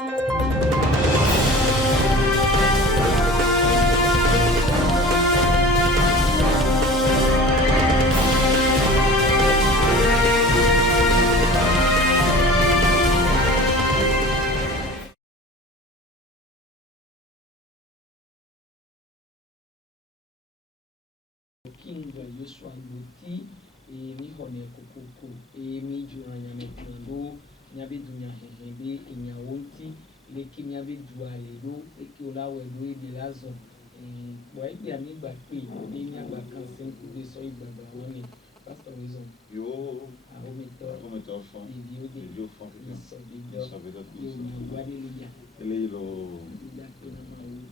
Kinga Yuswa Luti mi hone kokoko mi jura nyame kundo nyabe dunya hehebe enyawonti leki nyabe duale do eki olawe do e lazo bo e ami gba pe e nya gba kan sin ku de so igbagba woni pastor reason yo o meto fon idio fon so idio yo mo wale liya ele lo da ke na ma wo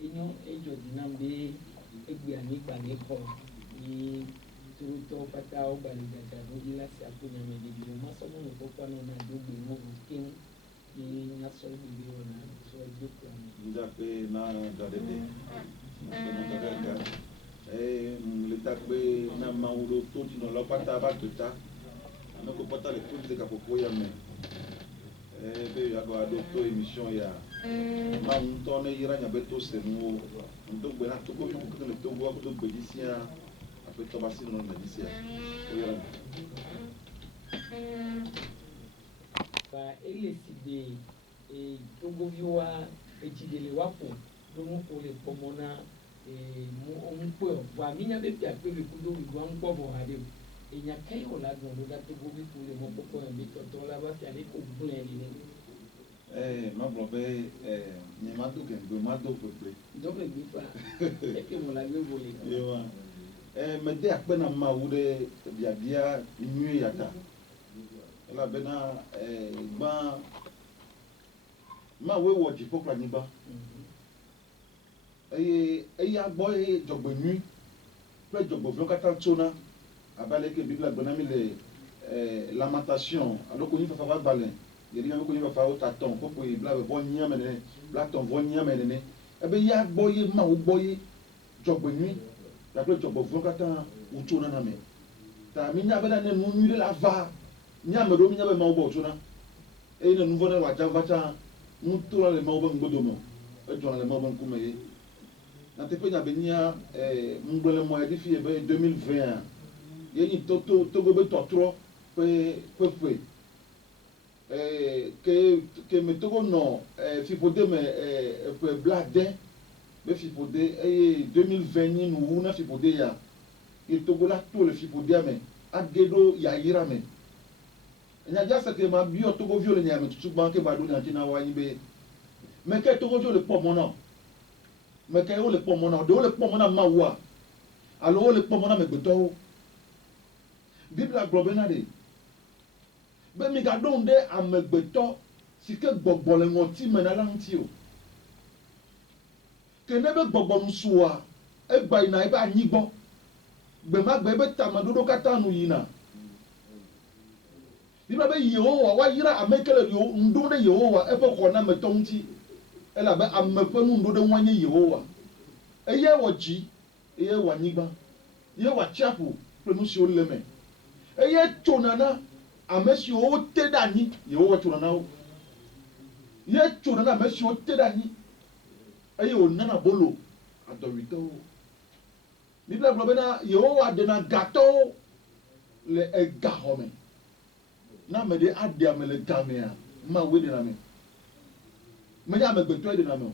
inyo ejo dinambe egbe ani gba ni ko ni turuto pata o bali gaga roji láti akonya me de bi mo so mo ko pa no na do gbe mo kin ni na so bi ona so je ko ni nda pe na da de na da le takbe na maulo to ti no lo pata ba tuta ana ko pata le to de ka popo ya me be ya go ado to émission ya ma un to ne yira nya be to se nu ndo gbe na to ko yo ko le to go ko to gbe disia ape to ba si no na disia o yira ba ele si de togo viwa ejidele wapo do mo ko le pomona mo on po wa mi nya be pia pe be ku do wi gwa npo bo ade enya kai o la don do da togo bi ku le mo popo en bi to la ba ti ale ko gun ni ma bro be ni ma do ke do ma do pepe do ke bi fa e ke mo la gbe bo le yo me de akpe na ma wude bia inu yata ela bena gba ma we wo ji pokra ni ba ya gbo jogbo nu pe jogbo flo kata tsona abale ke bibla gbona mi le lamentation aloko ni fa gbalen yeri na ko ni fa o taton ko po ibla be bo nya mene bla ton vo nya mene ne ebe ya gbo ye ma wo gbo ye jogbo nu la pe jogbo flo kata u tsona na me ta mi nya be na ne nu nu la va nya me do mi nya be ma wo bo tsona e na nu vo na wa ja va ta nu to le ma wo be ngbodo mo e jona le ma wo be nkume ye na te pe nya be nya ngbele mo e di fi e be 2020 ye ni to go be totro pe que me togo no fipode me pe blade be fipode 2020 ni nu na fipode ya e togo la to le fipode me agedo ya yira me nya ja se ke ma bi o togo viole nya me tutu ban ke ba do na tina wa yin be me ke togo viole po mo na me ke o le po mo na de o le po mo na ma wa alo o le po mo na me gbeto Bible globena de be mi ga don de amegbeto sike gbogbo le ngoti me na lanti o ke ne be gbogbo nsuwa e gba ina e ba nyigbo gbe ma gbe be tamadodo kata nu yina Bible be Yehowa wa yira amekele yo ndo de Yehowa e be ko na metonti e la be amepenu ndo de wanye Yehowa e ye woji e ye wanyigba ye wa chapu penu si o leme eye tsonana amesi o te dani ye o tsonana o ye tsonana amesi o te dani eye o nana bolo adorito Biblia globena ye o adena gato le egahome na me de ade amele gamea ma we de na me ya me gbeto de na me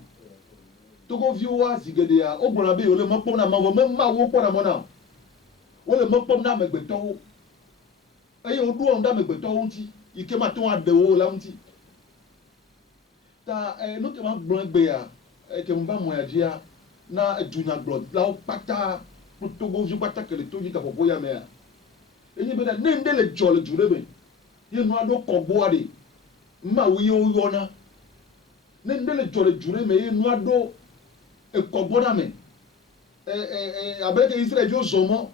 togo viwa zigede ya ogbona be o le mo pom na ma wo me ma wo pom na mo na o le mo pom na me gbeto eye odu on da megbeto unti ike ma to ade wo la unti ta no ke ma gbon gbe ya ke mba mo ya dia na edunya blood la o pata to go ju pata ke le to ji ka popo ya me ya enyi be da ne nde le jole jure be ye no ado kogbo ade ma wo ye o yo na ne nde le jole jure me ye no ado e kogbo na me abeke Israel jo zomo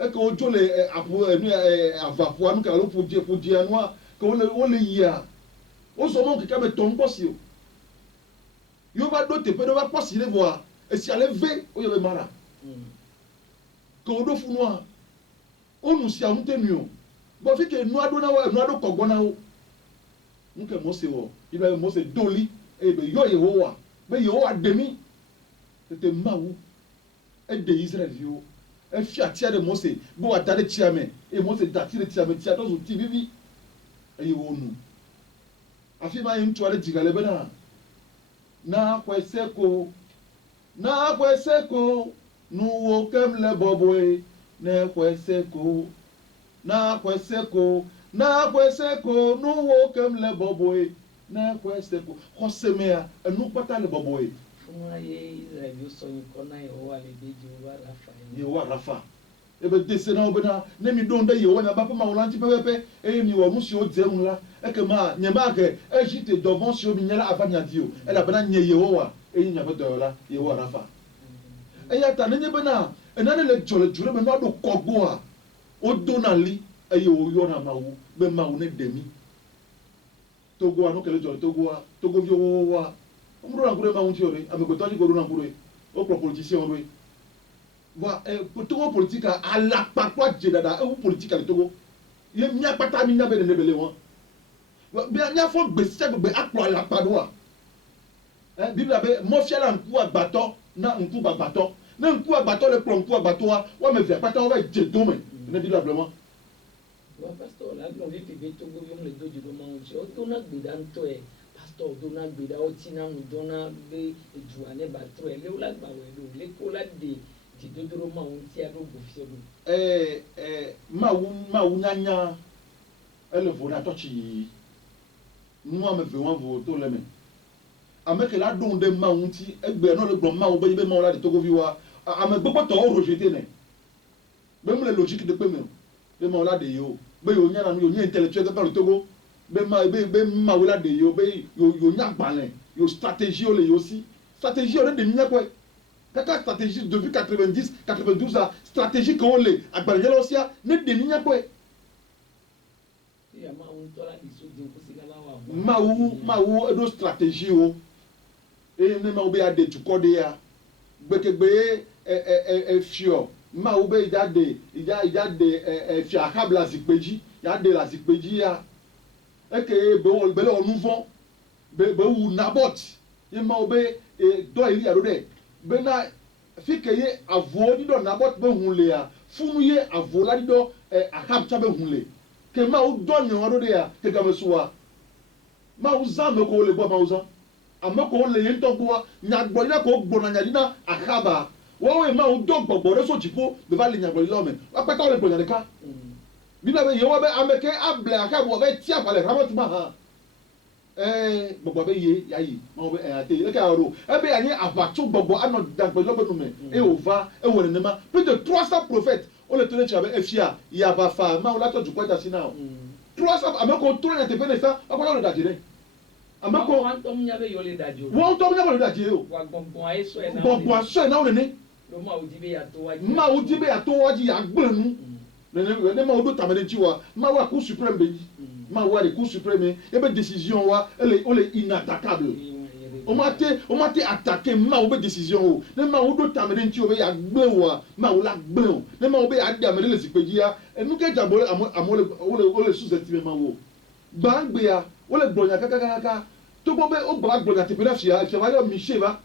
que ojo le apo avapo anu ka lo fudi anu que o le yia o so mo ke be ton posi o yo ba do te pe do ba posi le voir et si ale ve o yo be mara que o do funu a o nu si anu te nu o bo fi ke nu ado na wa nu ado kogbo na o nke Mose wɔ ibe Mose doli ebe yɔ Yehowa be Yehowa demi tete mawu ede Israel viwo efi atia de Mose be wa da de tia me Mose da ti de tia me tia do so ti vivi eye wo nu afi ma yin to ale digale be na kweseko nuwo kem le boboe ne kweseko nuwo kem le boboe ne kweseko khosemea enu pata le boboe fún ayé Israel yóò sọ yín kọ́ náà Yehowa lè dé Yehowa Rafa ebe dese na obena ne mi donde Yehowa nya bapa ma wolanti pepepe e mi wo musi o dzem la e ke ma nyema ke e jite devant si o mi nyala avanya dio e la bena nye Yehowa e nya be dola Yehowa Rafa e ya ta ne bena e na le jole jure be no do kogbo a o donali e ye o yo na mawu be mawu ne demi Togo anu kele jole Togo vi wa umro na kure mawu ti ore amegoto ni goru na kure o pro politicien ore wa Togo politique à la pakwa dada e politique à Togo ye mia pata mi na be ne bele won be nya fo gbese gbe akpo ala padwa biblia be mo fiala nku agbato na nku agbato na nku agbato le pro nku agbato wa me fi pata wa je do me ne biblia vraiment wa pastor la no vi fi Togo vi mo le doju do ma o je o to na gbeda nto e pastor do na gbeda o ti na mu do na be eju ane ba tro e le o la gba we do le ko la de ti dodoro ma o ti ado bo fi o mawu nyanya ele vo na tochi nu ame ve wan vo to le me ameke la don de mawu ti egbe no le gbon mawu be mawu la de Togo vi wa ame gbogbo to o rejeter ne be mu le logique de pe me be mawu la de yo be yo nya na yo nya intellectuel de par le Togo be mawu la de yo be yo nya gbalin yo stratégie o le yo si stratégie o de nya ko kaka stratégie depuis 90 92 a stratégie ko le agbalin lo sia ne de nya ko ya ma un tola di so de ko si la wa mawu edo stratégie o ne mawu be ade tukode ya gbekegbe fio mawu be ida de fi Ahab la zikpeji ya de la zikpeji ya eke be le onuvon be wu Nabot ye mawu be do iri aro de be na fi ke ye avo di do Nabot be hunle ya funu ye avo la di do Ahab cha be hunle ke mawu do nyan aro de ya ke gamesuwa mawu zan me ko le bo mawu zan amako le yen to gbo nyagbo ina ko gbo na nyadina Ahaba wo we mawu do gbogbo re so jipo be va le nyagbo lo me wa pe ka le gbo nyadika bi na be Yehowa be ameke able Ahab wo be ti apale Ramot ma ha gbogbo be ye yayi mawu be ate e ka ro e be anye abacho gbogbo ano dagbo lo be no me e ova e wo ne ma plus de 300 prophètes o le tone chabe efia ya ba fa mawu la to ju kwata sina 300 amako to na te pe ne fa akwa lo da jire amako wan tom nya be yo le dajo won to nya bo le da jire o wa gbongbon aye so e na gbogbo aso e na o ne lo ma o dibe ya to waji ya to waji ya gbenu ne ma o do tamene ti wa ma wa cour suprême be ma wa de cour suprême e be décision wa o le inattaquable o ma te attaquer ma o be décision o ne ma o do tamene ti o be ya gbe wa ma o la gbe o ne ma o be ya de amene le sipeji ya enu ke jabo amole o le sous-estimer ma wo gba gbe ya o le gbonya kaka to bo be o gba gbonya te pe na fia e wa yo mi se ba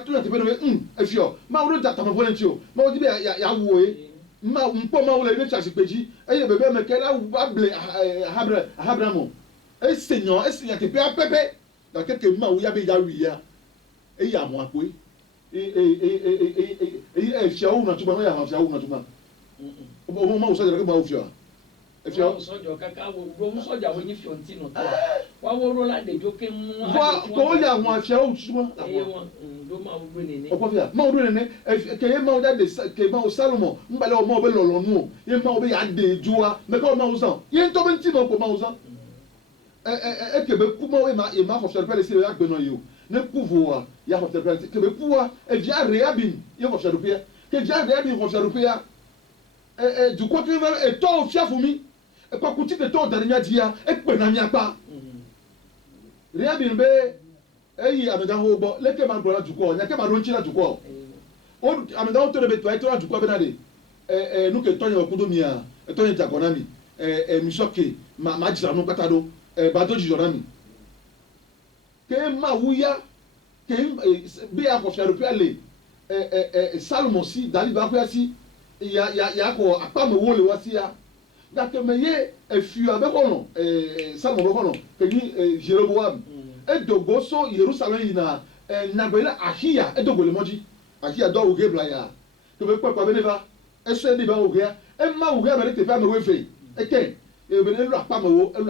to na te pe no e fio ma o do ta tamon volenti o ma o di be ya wo ma mpo ma o le ne chasi peji e ye bebe me ke la able Abraham e seigneur te pe apepe da keke ma o ya be ya wi ya e ya mo apo fia o na tuba no ya ha fia o na tuba o ma o so ke ma o fia efio sojo kaka wo ro soja wo ni fiontino to wa wo ro la de joke mu ko ya won afia o tuba do ma wo ro nene o ko fia ma wo ro nene ke ye ma o da de ke ma o Salomon mbale o ma o be lolo nu ye ma o be ya de juwa me ko ma o san ye to be ntino ko ma o san ke be ku ma o e ma fo fia pele se ya gbe no yo ne pouvoir ya fo fia pele ke be pouvoir e via Rehabim ye fo fia rupia ke via Rehabim fo fia rupia du quoi que e to fia fumi e kwa kuti de to darinya dia e pe na mi apa Rehabim be eyi amega ho bo leke ma gbora duko nya ke ma ro nchira duko o amega o to de be to na duko be na de nu ke tonye okudo mi a tonye jagonami mi soke ma jira no patado bateau du Jordan ke ma wuya ke be ya ko fiaro pe ale Salomon si David ba ko si ya ko apame wo le wasi ya da ke me ye efiu abe ko no Salomon ko no ke ni Jeroboam edogo so Jerusalem ina nagbele ahia edogo le moji ahia do oge bla ya ke be kwa be neva eso di ba oge ma oge ba te pa me we fe eke ebe elu apame wo ke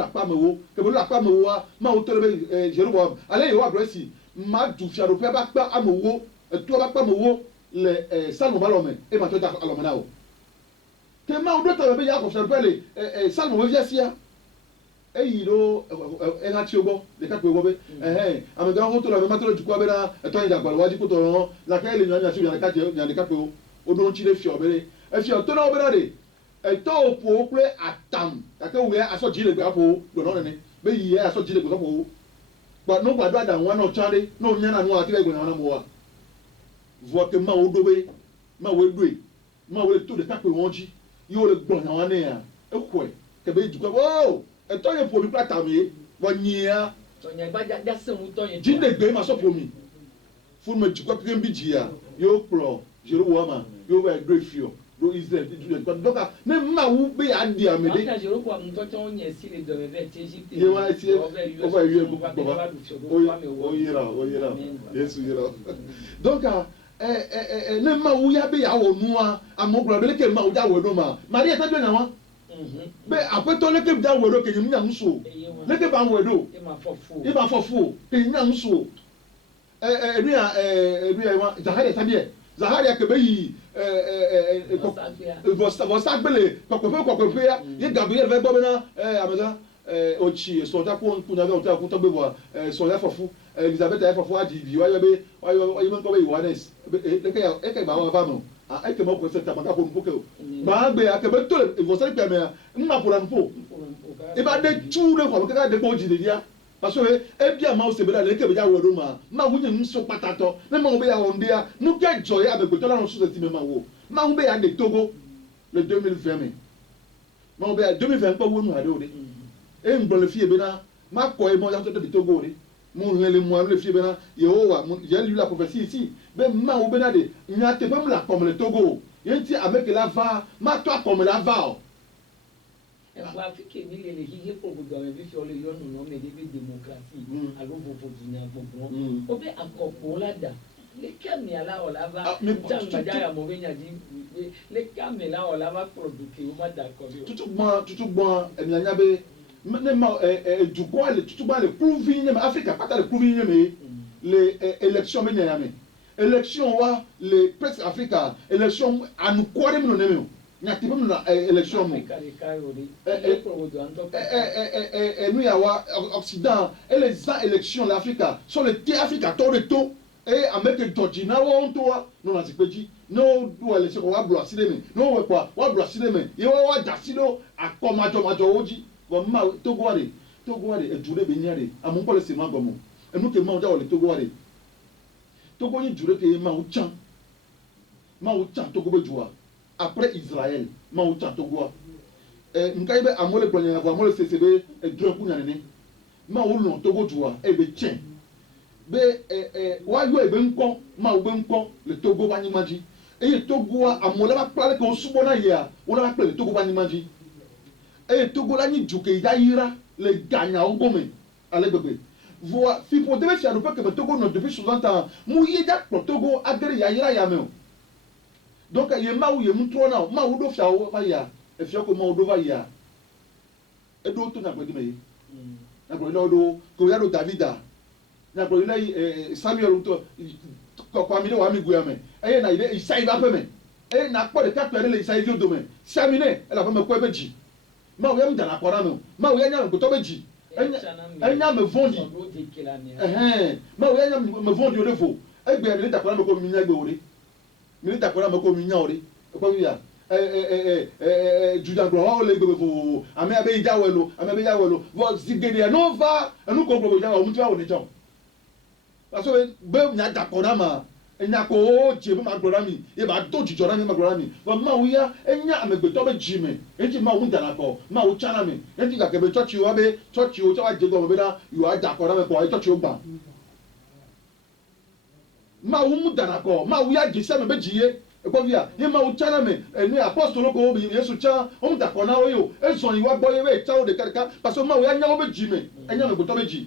be elu apame wo ma o tole be Jeroboam ale yo adresi ma du fiaro pe ba pa amowo etu ba pa amowo le Salomon balome e ma to ta alomena o ke ma o do ta be ya ko fiaro pe le Salomon we viasia eyi do ha ti ogo de ka pe wo be ame ga ho to la me ma to ju kwa be na e to yin dagba waji ko to ron la ka ile nya si nya de ka pe o do ti le fi obere e fi o to na obere de e to opo pe atam ka ke we aso ji le gba po do no ne be yi aso ji le gba po but no gbadu ada won no chare no nya na no ati le gba na mo wa vo ke ma o do be ma we do ma we to de ka pe won ji yo le gbon na wa ne ya e ko e ke be ju ko o eto ye pomi plata mi wonyia tonya gba ja se mu tonya jinde gbe ma so pomi fun me jukwa pem bi jia yo pro Jeroboam yo ba do fio do Israel do doka ne ma wu be adi amede ka Jeroboam to to nya si le do be Egypt ye wa si over you go baba o yira yesu yira donc ne ma wu ya be ya wonu a amogro be le ke ma wu ja wo do ma Maria ta do na wa be apeto leke bi da wedo ke nyam nso leke ba wedo e ma fofu ke nyam nso eria wa Zaharia ke be yi vosta gbele kokofo ya ye Gabriel ve bo na ameza ochi so ta ko kuna ga ta ko to be bo so ya fofu Elizabeth ya fofu adi bi wa be wa me ko be Yohanes leke ya e ke ba wa ba mo a ke mo ko se ta ma ka ko mpoke ma gbe akebe to le vosta pe me nna pura mpo e ba de tu le ko ka de ko ji de dia parce que e bia ma o se be la le ke be ja wo ma ma wu nyi nso patato ne ma o be ya wo ndia nu ke joy abegbe to la no so ti me ma wo ma wu be ya de Togo le 2020 ma o be ya 2020 pa wo nu ade o de e ngbo le fie be na ma ko e mo ya to de Togo de mu le mo le fie be na Yehowa j'ai lu la prophétie ici be ma o be na de nya te be mu la comme le Togo yenti avec la va ma toi comme la va e wa Afrique ni le hiye ko go do be fi o le yo nu no me de be démocratie alo fofo dunya gbogbo o be akopo la da le kami ala o la va tanga ja mo be nya di le kami la o la va produire o ma da ko bi tutu gbon emi anya be ne ma duko ale tutu ba le proving ne Africa pata le proving ne le élection be nya me élection wa le presse Africa élection anu ko dem no ne me nya ti bem na élection mo nous ya wa Occident et les élections l'Africa sur le thé Africa to de to et avec Georgina wa to no na sipeji no do élection wa blo aside me no we kwa wa blo aside me ye wa dasilo akomajo oji wa ma Togo wa de ejure be nya de amun ko le se ma gomo enu ke ma o ja o le Togo wa de Togo ni jure ke ma o chan Togo be jua après Israël ma o chan Togo nkai be amole gbanya na amole CCB drum kunya ne ma o lo Togo jua e be chen be wa yo e be nko ma o be nko le Togo ba ni maji e Togo amole ba plale ko subo na ya o la ba plale Togo ba ni maji e Togo la ni juke ya yira le ganya o gome ale bebe voa fi po debe fiado pe que Togo no depuis 60 ans mu ye ja Togo adere ya yira ya me o donc ye ma ou ye mu tro na ma ou do fia o ba ya e fia ko ma ou do ba ya e do to na gbe me na gbe lo do ko ya do Davida na gbe le Samuel to ko kwa mi de wa mi gu ya me e na ile Isai ba pe me e na po de ka pere le Isai dio do me Samine e la ba me ko e beji ma ou ya mi da na ko na me ma ou ya nya me to beji enya me vondi ma ou ya nya me vondi o levo e gbe mi da ko na me ko mi nya gbe ore mi da ko na me ko mi nya ore ko mi ya Judan gro o le gbe fo ame abe ija welo vo zigede no va enu ko gbo ja o mu ti wa o ni jon parce que be mi da ko na ma enya ko je be ma glora mi e ba do jijora mi ma glora mi but ma wo ya enya amegbeto be jime eji ma wo dana ko ma wo chana mi eji ga ke be church wo be church wo cha je go be na you a ja ko na me ko church wo gba ma wo mu dana ko ma wo ya je me be jiye e ko via ye ma wo chana me enu apostle ko bi Yesu cha o mu da ko na wo yo e so yi wa gbo ye be cha o de karika parce que ma wo ya nya wo be jime enya amegbeto be ji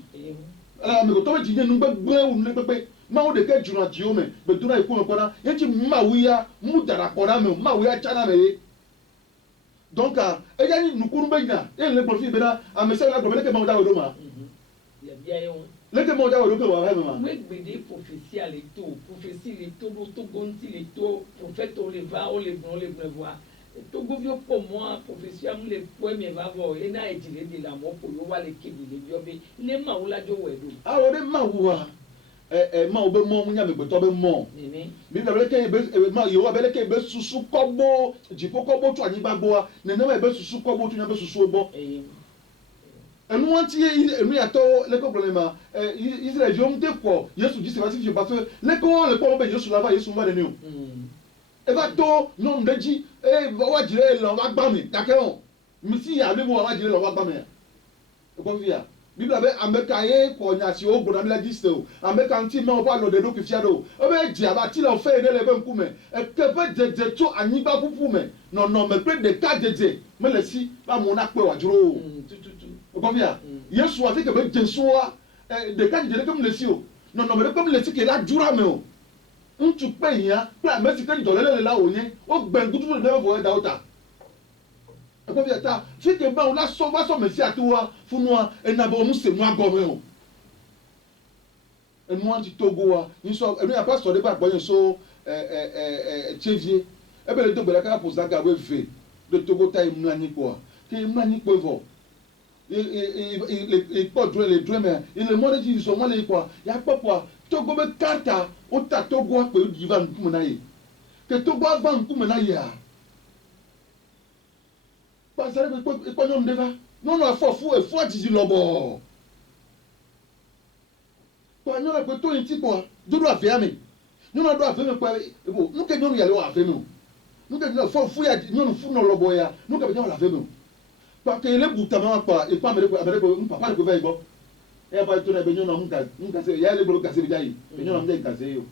ala amegbeto be ji ye nu gbegbe wu nu gbegbe ma wo de ke juna jiome be duna iku me kona yeti ma wo ya mu dara kona me ma wo ya chana me donc e ya ni nukuru be nya e le profi be na amese la problème ke ma da wo do ma ya bia yo le ke ma da wo do ke wa ha me ma we gbede prophétie à l'étau prophétie l'étau to gonti l'étau prophète on le va on le voir to govio pour moi prophétie am le premier va voir et na ejile de la mo ko yo wa le kebi le biobe le ma wo la jo wedo a wo de ma wo wa ma wo be mo mu nya me gbeto be mo mi na be ke be ma yo wa be ke be susu kobo jipo kobo to anyi gbagbo wa ne na be susu kobo to nya be susu ogbo enu anti enu ya to le ko problema Israel jo mte ko Yesu ji se va si parce que le ko be Yesu la va Yesu ma de ni o e ba to no ndeji wa jire lo wa gba mi dake on mi si ya bi mo wa jire lo wa gba mi e ko via Bible abe ameka ye ko nya si o gbona mi la giste o ameka nti ma o ba lo de do kifia do o be ji aba ti lo fe de le be nkume e ke be jeje to anyiba pupu me no me pe de ka jeje me le si ba mo na pe wa juro o ko via Yesu a fi ke be jesu a de ka jeje ke me le si o no me de ko me le si ke la jura me o ntu pe yan pra me si ke do le la o yen o gbengutu de be fo da o ta ko via ta fi ke ba o la so va so me si atuwa funua enabo mu se mu agome o enu anti Togo wa ni so enu ya pastor de ba gbo yen so Chevie e be le do bele ka posa ga we fe de Togo ta imu ani ko ke imu ani ko vo e po dre le dre me ile mo de ji so mo le ko ya popo Togo be kata o ta Togo pe o diva nku na ye ke Togo ava nku na ye a pasare be ko nyom deva non afọfu efu atiji lobo ko anyora ko to yin ti ko dodo afia me nyona do afia me ko ebo nuke nyonu yale wa afia me nuke nyona fofu ya nyonu fu no lobo ya nuke be nyona afia me pa ke le buta ma pa e pa me ko abere ko papa ko ve ibo e ba to na be nyona nka se ya le bro ka se bi dai be nyona nka se yo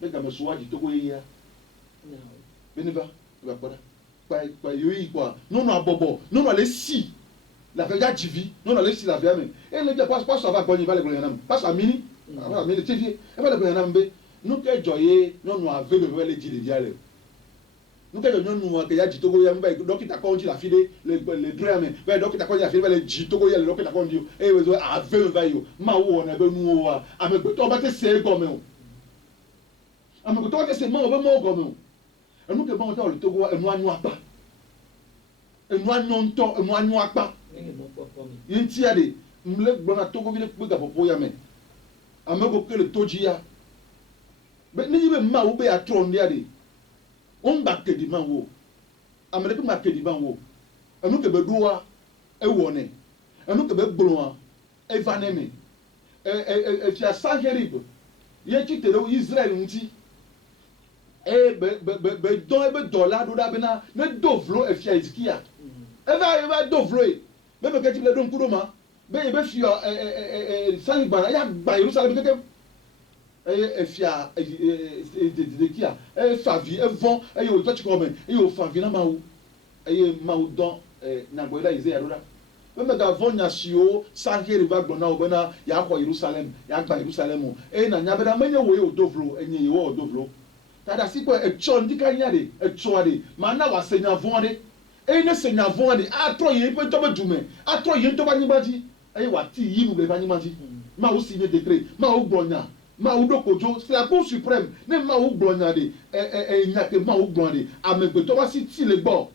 be ka me suwaji to ko ya beniva ba koda pa yo yi kwa nono abobo nono le si la vega jivi nono le si la via me e le passe va goni va le gonianam passe a mini va mini tivi e va le gonianam be nu ke joye nono ave be le di le diale nu ke nono wa ke ya ji Togo ya mba dokita ko nji la fide le drame be dokita ko ya fide be le ji Togo ya le dokita ko nji e we zo ave va yo ma wo na be nu wa ame gbe to ba te se go me o ame gbe to te se ma o be mo go me o enu ke ba o ta o le Togo enu anyu apa enu anyonto enu anyu apa yinti ade mle gbona Togo bi le pe ga popo ya me amego ke le toji ya be ni be ma wo be atron dia de on ba ke di man wo amele pe ma ke di man wo enu ke be duwa e wone enu ke be gbona e vaneme fi asangerib ye ti tere Israel nti e be dollar do da be na ne dovlo e fi Ezekiel e va dovlo e be ke ti le don kuro ma be e be fi san gbara ya gba Jerusalem keke e fi Ezekiel e fa vi e von e yo touch ko ben e yo fa vi na mawu e mawu don na go ila Isaiah do da be me ga von nya sio sanheri va gbona obena ya ko Jerusalem ya gba Jerusalem e na nya be da menye wo yo dovlo enye yo wo dovlo tada si ko e cho ndika nya de e cho ade ma na wa senya von de e ne senya von de atro ye pe to be dume atro ye to ba nyibaji e wa ti yi mu be ba nyibaji ma wo signer décret ma wo gblonya ma wo dokojo c'est la cour suprême ne ma wo gblonya de nya ke ma wo gblonya de amegbe to ba si ti le gbo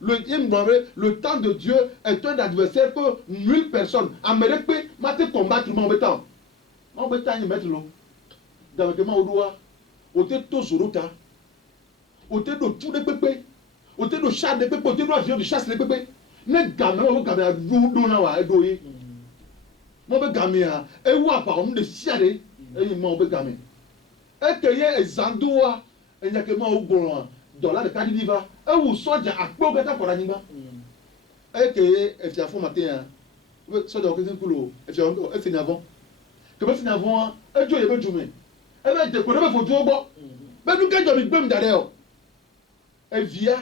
le temps de Dieu est un adversaire que nulle personne amere pe ma te combattre ma betan ni mettre lo dans le ma wo doa o te to zorota o te do tu de pepe o te do chat de pepe o te do avion de chasse de pepe ne game o game do na wa do yi mo be game a e wu apa o de siade e mo be game ekeye ezandoa enyake ma ogboran dollar de kadidiva ewu soja akpo beta kora nyigba ekeye efia fo matin soja okezin kulo efia on efina avant que be fina avant ejo ye be jume ebe de ko be fo ju ogbo be du kejo mi gbem dare o evia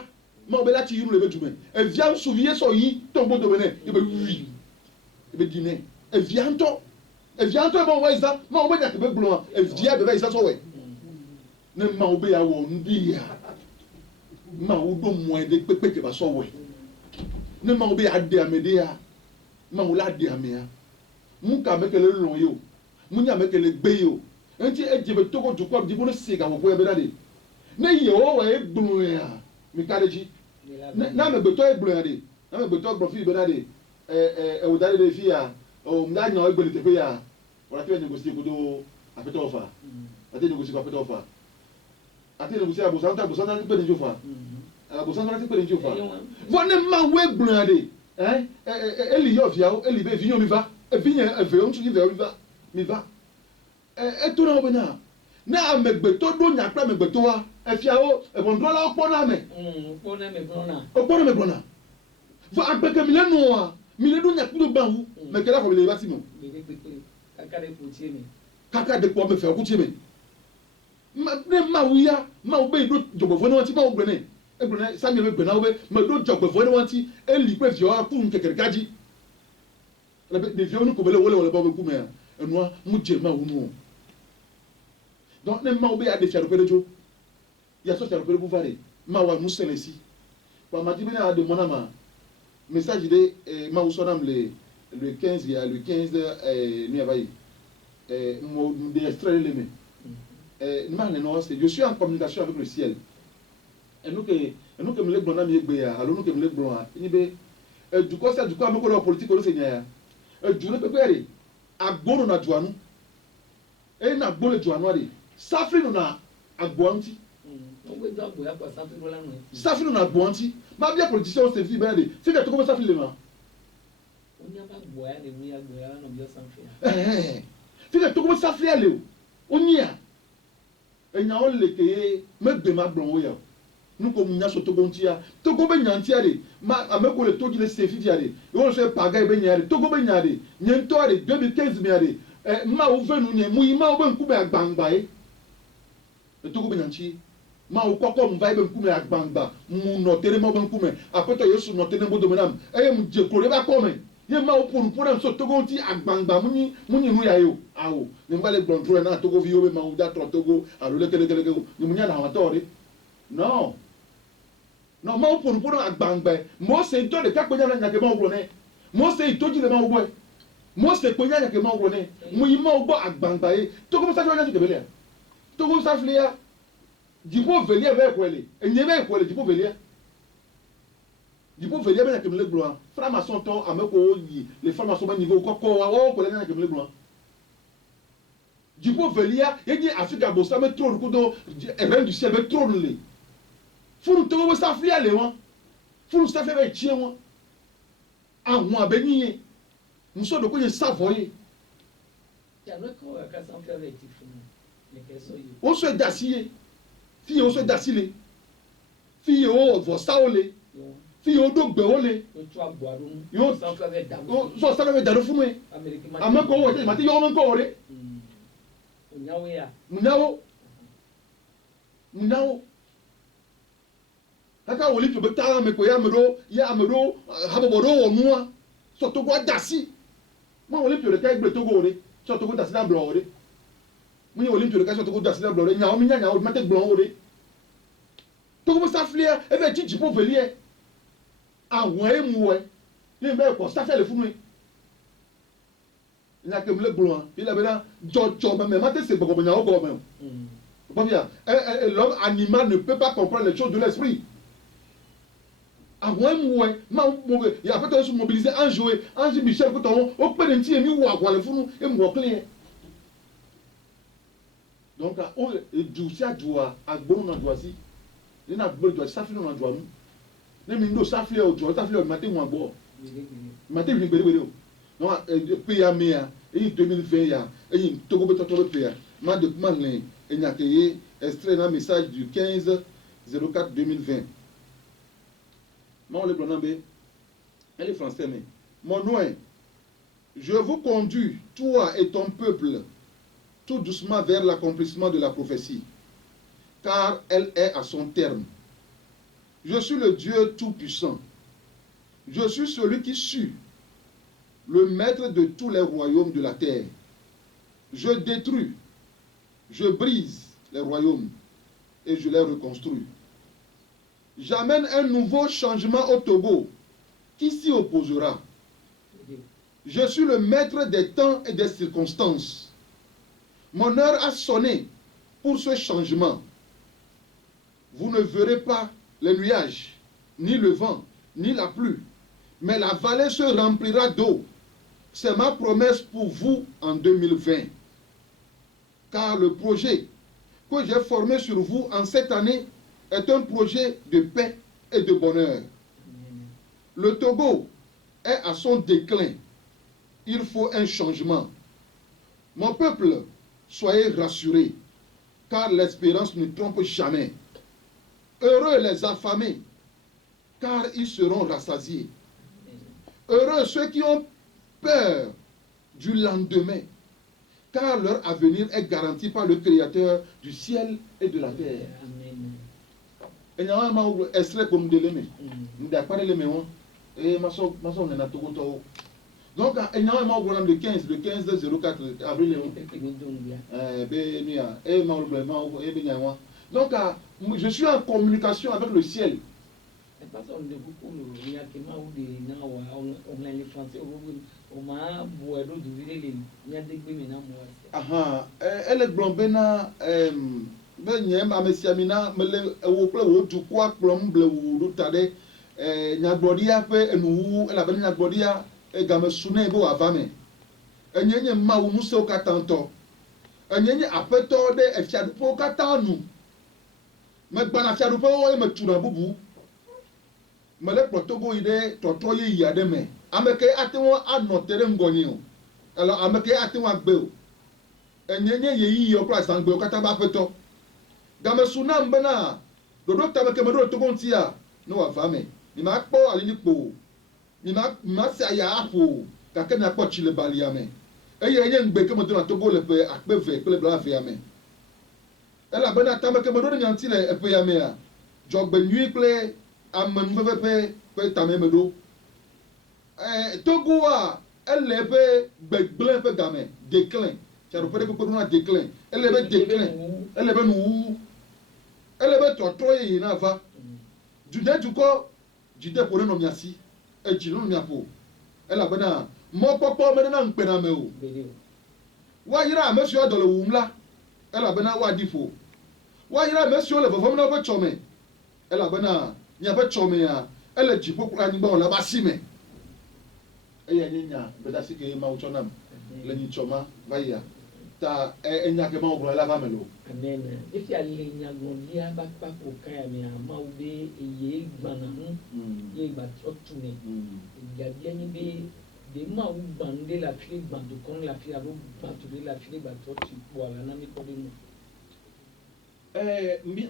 ma obe lati yuru le be jume evia souvier so yi tombo do bene e be wi e be dine evia nto e ba wa isa ma obe nya ke be gblo evia be isa so we ne ma obe ya wo ndi ya ma wo do mo e de pepe ke ba so we ne ma obe ya de amede ya ma wo la de ame ya mu ka mekele lon yo mu nya mekele gbe yo enti ejebe togo du kwa di bo se ka wo bo e be dade ne ye o wa e gblo ya mi kadeji na me gbeto e gblo ya de na me gbeto gblo fi be dade o dade de fi ya o mda nya o gbele te pe ya wala te negotier ko do apete ofa ate negotier ko apete ofa ate negotier abosanta pe de jofa abosanta te pe de jofa vone ma we gblo ya de eli yo via eli be vinyo mi va e vinyo e ve on tu mi va to na obena na megbeto do nya pra megbeto wa e fia o e bon dola opo na me brona va agbeke mi lenu wa mi le do nya kudo banwu me kela ko le bati mo kaka de po me fe ku ti me ma wuya ma obe do jogbo ni won ti ma ogbene egbene sami me gbena obe ma do jogbo ni won ti eli pe fi o ku nkekere gaji le de fi onu ko bele wole ba be ku me enu mu je ma wunu donc ne ma obe ya de fiaro perejo ya so fiaro perejo vare ma wa nu selesi wa ma ti bena de monama message de ma usonam le 15 ya le 15 mi avayi mo de extrait le me je suis en communication avec le ciel et nous que me le blonda mi egbe ya alo nous que me le blonda ni be du coup ameko lo politique lo se nya ya du le pepere agboro na juanu na gbole juanu ade safri no na agboanti safri no na agboanti ma bia politicien o se fi be de fi que to ko safri le ma fi que to ko safri ale o onia enya o le ke megbe ma blon o ya nu ko munya so togo ntia togo be nyantia de ma ameko le togi le se fi dia de yo so paga be nya de togo be nya de nyento de 2015 mi de ma o venu nye mu ma o be nku be agbangba togo be nyanchi ma o kokko mu vai be nku me agbangba mu no tere mo be nku me apeto yesu no tere mo do menam mu je kore ba ko me ye ma o ponu ponu so togo nti agbangba mu ni nu ya yo awo ni ngale blondro na togo vi o be ma o da togo alo le kele ni mu nya na wa to de no ma o ponu agbangba mo se to de ka pe nya na ke ma o ne mo se itoji le ma o gbo mo se pe nya ke ma o ne mu yi ma o gbo agbangba togo mo sa jo nya ke bele togo sa flia dipo velia be kwele enye be kwele dipo velia be na ke le gbo franc-maçon ton ameko yi les francs-maçons ba niveau kokko wa o kwele na ke le gbo dipo velia yeji afrika bo sa me trop ko do reine du ciel be trop le funu togo bo sa flia le won funu sa fe be tie won àwọn abeniye nso do ko ye savoye ya no ko ka san fe be ti funu le ke so yi o so dasiye fi o so dasile fi o vo saole fi o do gbe ole o tu agboado yo san fe be da so sa fe da do funu e ameko wo te mati yo mo ko ore munyawo aka woli to betala me ko ya amero haboboro onua so to go dasi mo woli to de ka egbe to go ore so to go dasi na blo ore mo woli to de ka so to go dasi na blo ore nya o mi nya o mate blo ore to go sa flia e be jiji po velie awon emu e ni be ko sa fe le funu e nya ke mle blo bi la be na jojo me mate se bogo nya o go me bon bien l'homme animal ne peut pas comprendre les choses de l'esprit. Àwọn emu ẹ máa ń mọ ẹ yà pẹ́tọ́ ẹ̀sùn mobiliser ange ẹ ange michel pẹ́tọ́ wọn ó pẹ́ ní tí èmi wọ àgbàlẹ̀ fún emu ọ̀kẹ́lẹ̀ yẹn. Donc ó edu sí àdùá agbóhùn náà dùá sí nínú agbóhùn dùá sí sáfìlì náà dùá mú nínú ìlú sáfìlì ọ̀dùá sáfìlì ọ̀dùá màtí wọn àgbọ̀ màtí ìrìn gbèrègbèrè o náà péya mẹ́ya èyí 2020 yà èyí tókó bẹ́tọ́ tó bẹ́ péya má de kuma lẹ́yìn Enyakeye, extrait d'un message du 15-04-2020. Elle est française, mais mon nom, je vous conduis, toi et ton peuple, tout doucement vers l'accomplissement de la prophétie, car elle est à son terme. Je suis le Dieu Tout-Puissant. Je suis celui qui sue, le maître de tous les royaumes de la terre. Je détruis, je brise les royaumes et je les reconstruis. J'amène un nouveau changement au Togo. Qui s'y opposera? Je suis le maître des temps et des circonstances. Mon heure a sonné pour ce changement. Vous ne verrez pas les nuages, ni le vent, ni la pluie, mais la vallée se remplira d'eau. C'est ma promesse pour vous en 2020. Car le projet que j'ai formé sur vous en cette année est un projet de paix et de bonheur. Le Togo est à son déclin. Il faut un changement. Mon peuple, soyez rassurés, car l'espérance ne trompe jamais. Heureux les affamés, car ils seront rassasiés. Heureux ceux qui ont peur du lendemain, car leur avenir est garanti par le Créateur du ciel et de la terre. Et nous avons un extrait pour nous donner. Nous avons parlé de nous. Et ma soeur, on est à Togo. Donc, il y a un moment le 15 04 avril. Donc, je suis en communication avec le ciel. Elle est blombena. Benyem amesiamina mele ewople wotu kwa plomble wudu tade nyagbodia pe enu ela beni nyagbodia gamesune bo avame enyenye ma unu se okatanto enyenye apeto de efiadupo katanu me gbana fiadupo wo me tuna bubu mele protogo ide toto ye yade me ameke atewo anotere ngonyi o ela ameke atewo agbe o enyenye ye yi o price angbe o kataba apeto Gamesuna mbena dodo tabeke medo togontia no wafame ni makpo alinipo ni masi aya apo kake na kpo chile baliame eye ngbe ke medo na togo le pe akpeve pe le bla afiame ela bena tabeke medo nyanti le epe yame a jogbe nui ple amemveve pe tame medo togo a elle pe gbegble pe game déclin charo pe ko na déclin elle be déclin elle be nou elle va te na va du ko jide pour no miasi e ji no miapo elle bana mo popo me na npe na me o wa yira me so do le wumla elle bana wa difo wa yira me so le fofo na be chome elle bana nya be chome ya elle ji popo ani ba la ba sime e ya nya be da sike ma o chonam le ni choma va ya ta enya ke ma o bro la va melo. Amen. If you are living in a backpack or carry a mouth, a ye banana, ye but up to me. Gadiani be the mouth bandé la fille, but to come la fille, but to la fille, but what you pour an amical.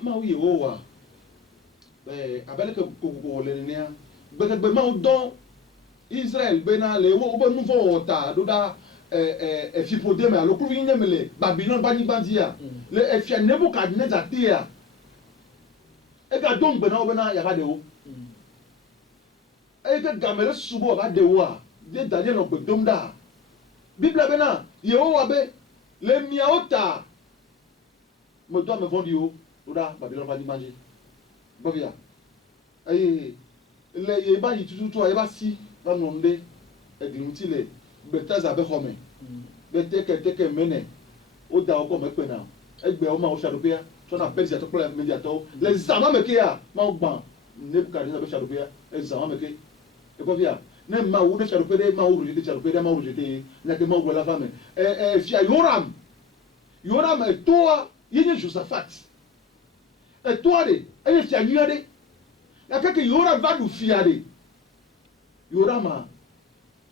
Maui oa. Avec le Congo, l'ennea, but the mouth don Israel, Benale, over nouveau, ta, Duda. Efipodeme a lokuru nyemele Babylon bani bandia le efia Nebukadnezar tia e ga don gbe na obena ya ga de wo e ga gamere subo ga de wo a de Daniel no gbe dom da Bible bena Yehowa be le miaota mo do me vondi o oda Babylon bani manje bovia le ye ba yi tutu e ba si ba nomde e dinuti le betaza be home beteke mene o da o ko me pe na egbe o ma o shadopia so na pezi to problem media to les zama me ke ya ma o gban Nebukadnezar be shadopia les zama me ke e ko via ne ma wo de shadopia ma o rujete shadopia ma o rujete na ke ma o la femme fia Yoram e toi yenye Josaphat e toi de e fia nyade ya ke Yoram va du fia de Yoram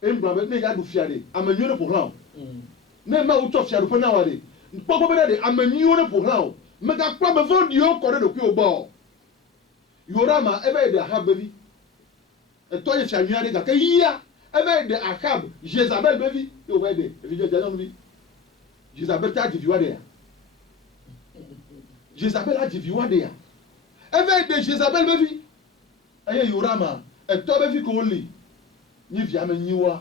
Embra ne ya du fiade amenyo pour là ne ma uto fiade ko na wade Papa bena de amenyone pour now. Mega problem for the yo kore de ku obo. Yorama ebe de Ahab bevi. E to ye chanuade ga ke yia ebe de Ahab Jezabel bevi. Yo we de e video janon bi. Jezabel ta diviwa de ya. Jezabel a diviwa de ya. Ebe de Jezabel bevi. Aye Yorama e to bevi ko li. Ni via menyiwa.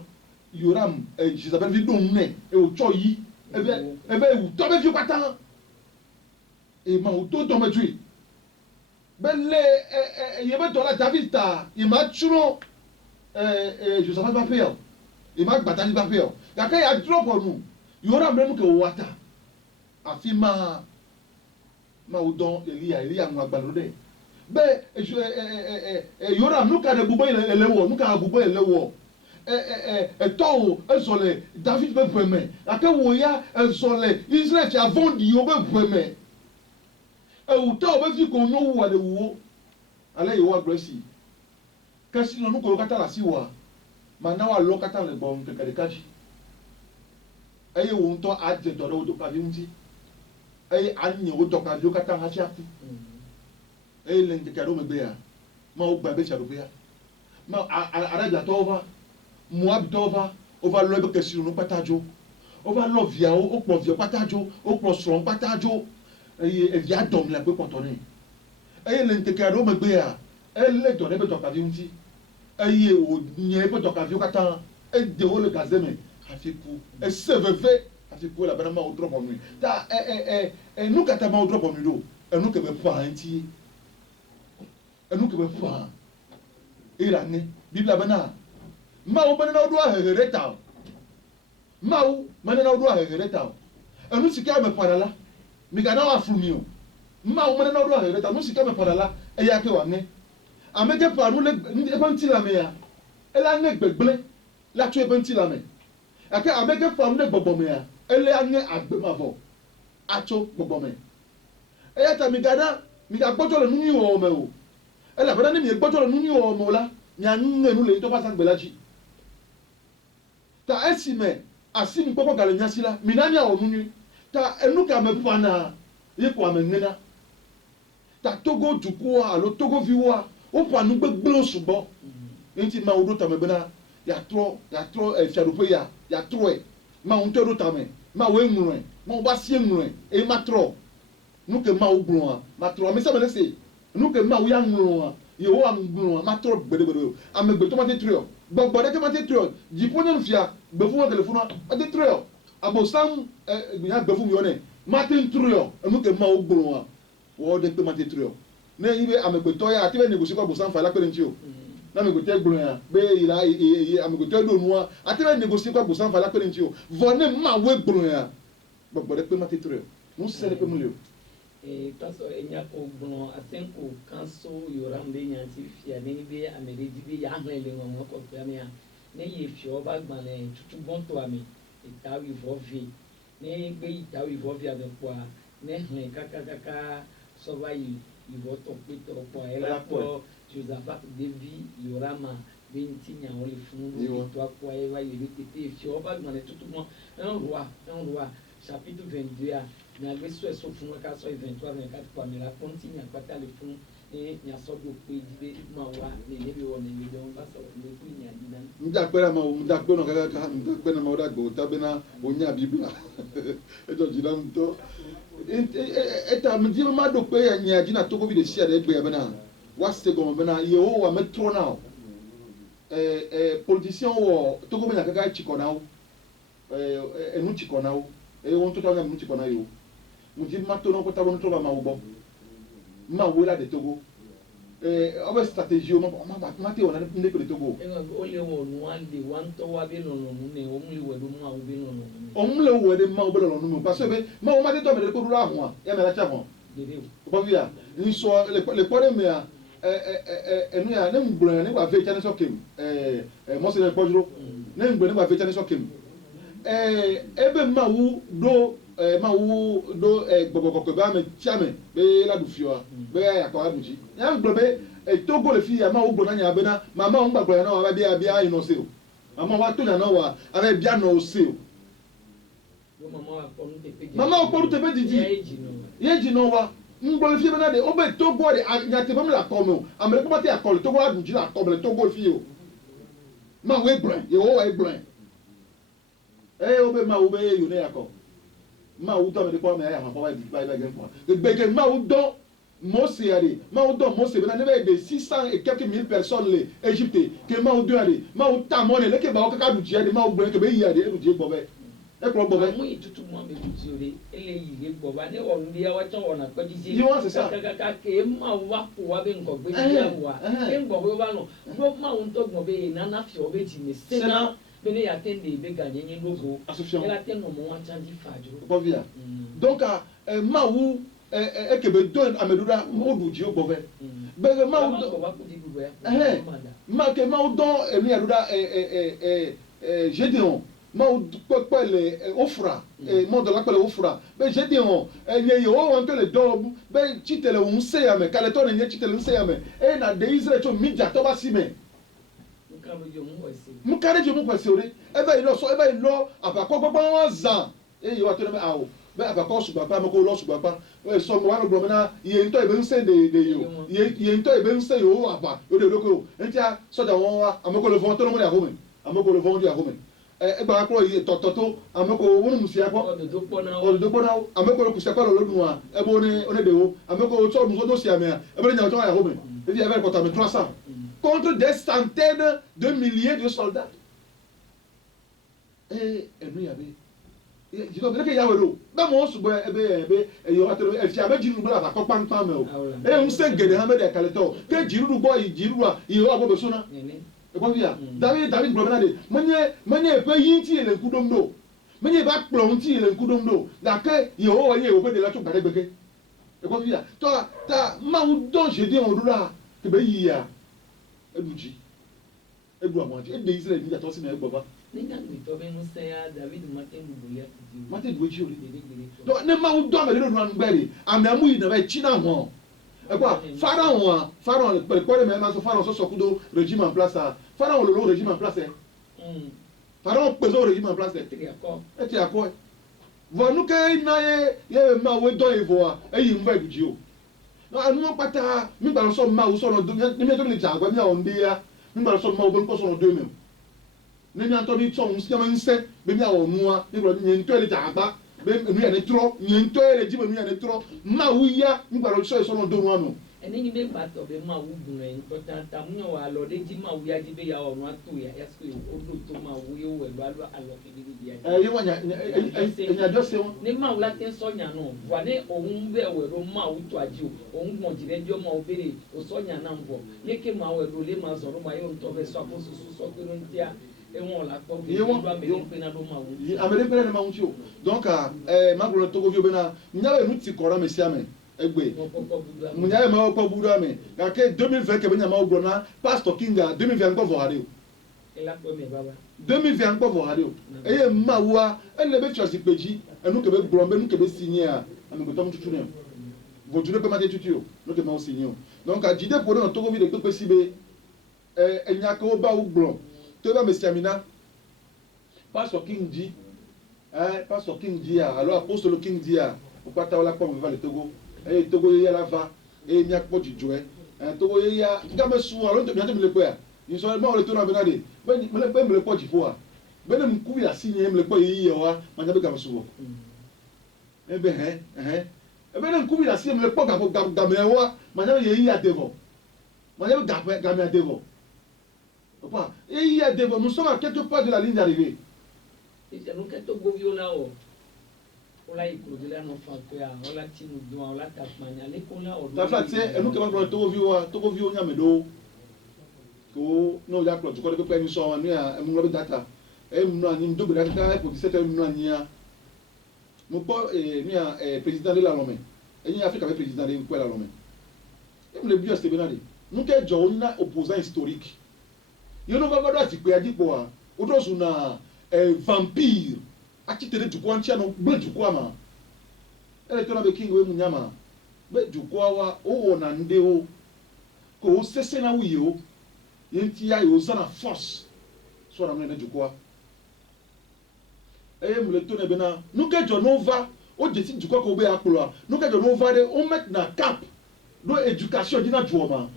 Yoram Jezabel vi don ne e o cho yi ebe u to be fi patan e ma o to me tui belle ye be to la David ta e ma churo Jezabel ba pe o e ma gbata ba pe o ya ka ya drop onu Yoram le nu ke wata afi ma o don Elia mu agbalo de be Yoram nu ka de bubo elewo nu ka bubo elewo tɔw ezɔle David be ʋeme gake wo ya ezɔle Israel fia vɔ̃ɖiwo be ʋeme ewutɔwo be fi ko nyo wu aɖe wuwo ale yewo agblɔ esi ke si nɔ nu kewo katã le asi wɔa mana woalɔ katã le gbɔ ŋkeke ɖeka dzi eye wo ŋutɔ adze dɔ ɖe wo dɔkavi ŋuti eye anye wo dɔkaviwo katã hafi aku eye le ŋkeke aɖewo megbea mawo gba be fiaɖoƒea ma Arabiatɔwo va Moabitɔwo va wova lɔ ebe kesinu kpata dzo wova lɔ viawo wokplɔ via kpata dzo wokplɔ srɔ̃ kpata dzo eye evia dɔm le akpe kpɔtɔ nɛ eye le ŋkeke aɖewo megbea elé dɔ ɖe ebe dɔkavi ŋuti eye wònye ebe dɔkaviwo katã ede wo le gaze me hafi ku ese veve hafi ku elabena Mawu drɔ ʋɔnui ta enu katã Mawu drɔ ʋɔnui ɖo enu ke be ƒã ŋuti enu ke be ƒã eye la ŋe Biblia bena Mawu menena woɖo ahehe ɖe ta o Mawu menena woɖo ahehe ɖe ta o enu si ke ame ƒãna la migana woaflu mi o Mawu menena woɖo ahehe ɖe ta nu si ke ame ƒãna la eya ke wòaŋe ame ke ƒã nu le ebe ŋutilãmea ele aŋe gbegblẽ la tso ebe ŋutilãme gake ame ke ƒã nu le gbɔgbɔmea ele aŋe agbemavɔ atso gbɔgbɔme eya ta migagbɔdzɔ le nu nyui wɔwɔ me o elabena ne miegbɔdzɔ le nu nyui wɔwɔ me o la miaŋe nu le ŋutɔ ƒe azãgbe la dzi ta esime asi nukpɔkpɔ gale nyasi la mina miawɔ nu nyui ta enu ke ame ƒãna ye ko ame ŋena ta Togo dukɔa alo Togoviwoa woƒã nu gbegblẽwo sugbɔ ŋuti Mawu ɖo tame bena yatrɔ fiaɖoƒe ya yatrɔe Mawu ŋutɔ ɖo tame Mawu eŋlɔe Mawu be asi eŋlɔe eye matrɔ nu ke Mawu gblɔa matrɔ ame sia ame se nu ke Mawu ya ŋlɔa Yehowa ŋlɔa matrɔ gbeɖegbeɖe o amegbetɔ mate trɔe o gbɔgbɔ ɖeke mate trɔe o dziƒo nye nufia gbefu ke le funua mate trɔe o abosam ya gbefu mi yɔnɛ mate trɔe o enu ke Mawu gblɔa wɔ ɖe kpe mate trɔe o ne yi be amegbetɔ ya ate be negosi kɔ abosam fa la kpe ɖe ŋuti o ne amegbetɔ gblɔ ya be amegbetɔ ɖo nua ate be negosi kɔ abosam fa la kpe ɖe ŋuti o vɔ ne Mawu gblɔ ya gbɔgbɔ ɖe kpe mate trɔe o nu se ɖe kpe mele o. Pastor enyako gblɔ asenko kanso Yoram be nyanti fia ne be ame ɖe di be yahlẽ le ŋɔŋɔ kɔkɔea mea ne ye fiɔ ba gbalẽ tutu gbɔntɔa me etawivɔve ne gbe etawivɔvea me kpɔa ne hlẽ kakakaka sɔva yi yivɔtɔ kpetɔ kpɔa ela kpɔ Josaphat devi Yorama be ŋuti nyawo le funu etɔa kpɔa eva yi ɖe tete fiɔ ba gbalẽ tutu gbɔ un roi chapitre 22 nyagbe sɔ ɛsɔ funu ka sɔ 23 24 kpɔa me la kpɔ ŋuti nyakpata le funu ne nyasɔ do kpe di be Mawa ne be wɔ ne be dɔn va sɔ ne kpe nyaɖi na Ndakpe na Mawu ndakpe nɔ kakaka ndakpe na Mawu ɖe agbe wòta bena wonya Biblia edzɔ dzi na ŋutɔ eta medi be maɖo kpe nyea dzi na Togovi ɖe sia ɖe egbea bena woase gɔme bena Yehowa metrɔna o politicien wɔ Togo be nyakaka etsikɔ na wo enu tsikɔ na wo eye wo ŋutɔ nya nu tsikɔ na yewo ŋuti mato na wo kɔta be nutrɔ va Mawu gbɔ Mawu la de Togo ɔbɛ stratégie wo mate wɔ ne kele Togo ole wɔ nua le wa ŋutɔ wa be lɔlɔnu ne wo mli wɔ ɖo Mawu be lɔlɔnu ne ɔmu le wɔ ɖe Mawu be lɔlɔnu me parce que Mawu mate tɔ me ɖe ko ɖo la hɔa ya me la tsa hɔn kɔfia nsɔ le kpɔ ɖe mea enu ya ne ŋgblɔ ya ne wa ve tsa ne sɔ kem mɔsi ne kpɔdzro ne ŋgblɔ ne wa ve tsa ne sɔ kem ebe Mawu ɖo gbɔgbɔ kɔkɔe be ame tia me be la ɖu fiɔa be yakɔ aɖu dzi ya gblɔ be Togo le fi ya Mawu gblɔ na nya bena mama ŋu gbagblɔ ya na wa be bia yi nɔ se o mama wa to nya na wa abe bia nɔ o se o mama okporu tepe didi ye jino wa ngbo fi bena de obe togo de nya te bam la komo amere ko mate akole togo adun ji la komo togo fi o ma we bran ye o wa bran obe ma obe yo ne yakọ ma wo do me de ko me ya ma ko wa di ba gen ko gbege ma wo do Mose yari ma wo do Mose bena ne be de 600 et quelques mille personnes le Égypte ke ma wo do yari ma wo ta mo ne le ke ba o ka du ji yari ma wo bran ke be yi yari e du ji gbo be e ko gbo be mu itutu mo me du ji ore ele yi le gbo ba ne o ndi ya wa ton ona ko ji you want to say ka ke ma wa ko wa be nko gbe ya wa e ngbo bo ba no do ma wo to gbo be na na fi o be ji me sena bene ya tende be ganye nyi logo association ela ten no mo wa chanji fajo ko via donc ma wo ekebe do amedura mo du ji gbo be be ma wo do ma ke ma wo do emi aduda Gédéon ma wo pele Ofra mo do la pele Ofra be Gédéon nye yo won to le do be chitele un se ya me kale to nye chitele un se ya me na de Israel to midja to ba si me mu kare je mu kwese ore ebe ilo so ebe ilo abako gbogbo won zan yo wa to me awo be abako sugba pa mo ko lo sugba pa so mo wa no bro na iye nto ebe nse de yo iye nto ebe nse yo aba yo de loko entia so da won wa amoko lo fon to no mo ya home amoko lo fon di ya home gba akro iye tototo amoko wonu musi akọ ododo pona amoko lo kusi akọ lo lodun wa ebe one de wo amoko so mu so do si ame ebe nya to ya home e di ebe ko ta me 300 contre des centaines de milliers de soldats. Enu yabe. Je dois dire que yawelo. Ba mo subo ebe yo atero e fi abeji nu bla ko pampa me o. Un se gede ha me de kaleto. Ke jiru bo yi jiru a yi o agbo so na. E ko via. David bromena de. Menye pe yinti ele kudom do. Menye ba plonti ele kudom do. Da ke yi o ye o be de la to gade gbeke. E ko via. To ta ma u don je de on dura ke be yi ya. Eduji edu amonje ede Israel ni ato si na egbo ba ni nga mi to be nu se ya David Martin Bubulia ti Martin Bubulia ori do ne ma wo do me le nu gbere amamu yi na ba chi na ho e kwa Pharaon pe ko le me ma so Pharaon so kudo régime en place Pharaon lo régime en place Pharaon pe so régime en place e ti akọ vonu ke na ye ma wo do evo e yi mva eduji o no anu pata mi gba so ma wo so no ni me to le ja gba mi awon de ya mi gba so ma wo ko so no do mi ni mi anto bi so un si ma nse be mi awon nu a mi gba ni nto le ja gba be mi ya ne tro ni nto le ji be mi ya ne tro ma wo ya mi gba so no do nu anu eni ni be gba to be ma wo gun re to ta mu yan wa lo de ji ma wo ya ji be ya onu atu ya yasko o do to ma wo yo we lo alo ke ni bi ya ye wa nya jo se won ni ma wo la ten so nya no wa ne ohun be we ro ma wo to aji o ohun mo jire jo ma o bere o so nya na nbo ye ke ma we ro le ma so ro ma yo nto be so apo so pe no ntia e won la to be do amere pe na do ma wo amere pe na ma wo ti o donc ma gro to go vi o be na nya we nu ti kora me si ame egbe munyale ma ko buda me ka ke 2020 ke benya ma ogro na pastor kinga 2020 ko vo hare o ela ko me baba 2020 ko vo hare o eye ma wa ele be church peji enu ke be brombe nu ke be signé a ami go tom tutu ne vo jure pe ma de tutu o no ke ma o signé o donc a jide pour no to go vi de pe sibe enya ko ba o gbron to ba me stamina pastor king ji pastor king ji a alors apostole king ji a o pata wala ko me va le Togo Togo ye la va mi akpo jijo Togo ye ya game su alo to mi ate mi le po ya yin so ma o le to na be na de me le po jifo a be ne mku ya si ni me le po ye wa ma nya be game su wo ebe ebe ne mku ya si me le po game wa ma nya ye ya devo ma nya be game ya devo papa ye ya devo nous sommes à quelque part de la ligne d'arrivée et nous que Togo viola o ola ikodela no fa ko ya ola tinu do ola tapmanya le ko la o ta fa tie enu ke ma gro Togo vi o nya me do ko no ya pro ko pe ni so ni a emu lo data emu no ani do be data ko 17 emu no ani a mo po ni a président de la Lomé eni Afrique avec président de ko la Lomé emu le bio ste benade nu ke jo na opposant historique yo no ba do ati pe adipo a o do su na vampire achitere jukwa nchi ano gbe jukwa ma ele to na be king we munyama be jukwa wa o na nde o ko sese na wi o yenti ya yo sana force so na mne jukwa eye mu le to ne bena nu ke dzɔ no va o dzesi dukɔ ko be akplɔa nu ke dzɔ no va ɖe o met na cap do éducation dzi na duɔ ma